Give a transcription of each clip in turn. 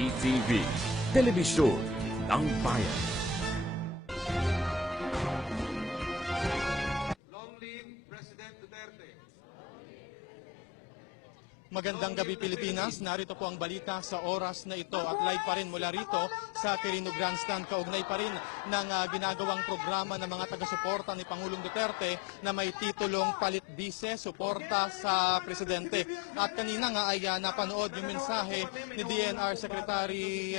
PTV, Telebisyon ng Bayan. Long live President Duterte. Magandang gabi Pilipinas, narito po ang balita sa oras na ito at live pa rin mula rito sa Quirino Grandstand. Kaugnay pa rin ng ginagawang programa ng mga taga-suporta ni Pangulong Duterte na may titulong Palit Bise, Suporta sa Presidente. At kanina nga ay napanood yung mensahe ni DNR Secretary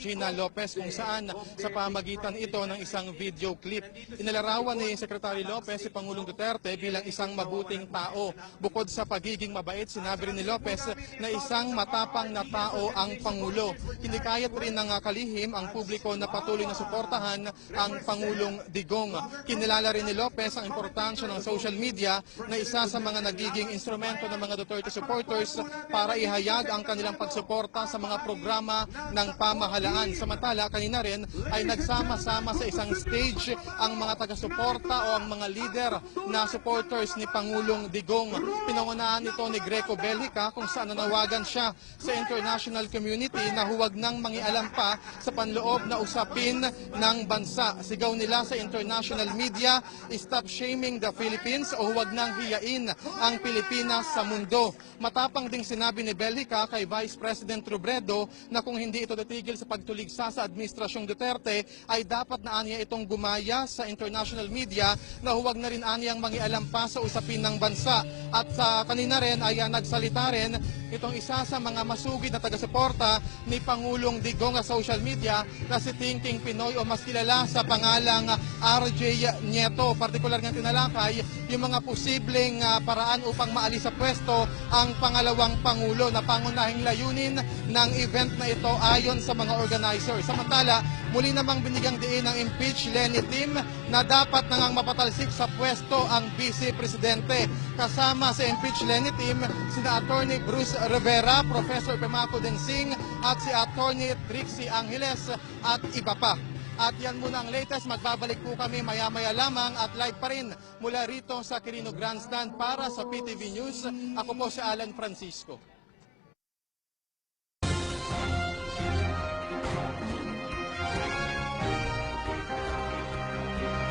Gina Lopez kung saan sa pamagitan ito ng isang video clip. Inilarawan ni Secretary Lopez si Pangulong Duterte bilang isang mabuting tao. Bukod sa pagiging mabait, sinabi rin ni Lopez na isang matapang na tao ang Pangulo. Hinikayat rin ng kalihim ang publiko na patuloy na suportahan ang Pangulong Digong. Kinilala rin ni Lopez ang importansya ng social media na isa sa mga nagiging instrumento ng mga Duterte supporters para ihayag ang kanilang pagsuporta sa mga programa ng pamahalaan. Samantala, kanina rin ay nagsama-sama sa isang stage ang mga taga-suporta o ang mga leader na supporters ni Pangulong Digong. Pinangunahan ito ni Greco Bellic kung saan nanawagan siya sa international community na huwag nang mangialam pa sa panloob na usapin ng bansa. Sigaw nila sa international media, stop shaming the Philippines o huwag nang hiyain ang Pilipinas sa mundo. Matapang ding sinabi ni Bellica kay Vice President Robredo na kung hindi ito titigil sa pagtuligsa sa administrasyong Duterte ay dapat na aniya itong gumaya sa international media na huwag na rin aniyang mangialam pa sa usapin ng bansa. At sa kanina rin ay nagsalita rin itong isa sa mga masugid na taga-suporta ni Pangulong Digong sa social media na si Thinking Pinoy o mas kilala sa pangalang RJ Nieto. Partikular nga tinalakay yung mga posibleng paraan upang maalis sa pwesto ang pangalawang Pangulo na pangunahing layunin ng event na ito ayon sa mga organizer. Samantala, muli namang binigyang diin ng impeach Lenny Team na dapat nangang mapatalsik sa pwesto ang Vice Presidente. Kasama sa impeach Lenny Team, sina Attorney Bruce Rivera, Professor Pemaco Densing at si Attorney Trixie Angeles at iba pa. At yan muna ang latest. Magbabalik po kami maya-maya lamang at live pa rin mula rito sa Quirino Grandstand para sa PTV News. Ako po si Alan Francisco.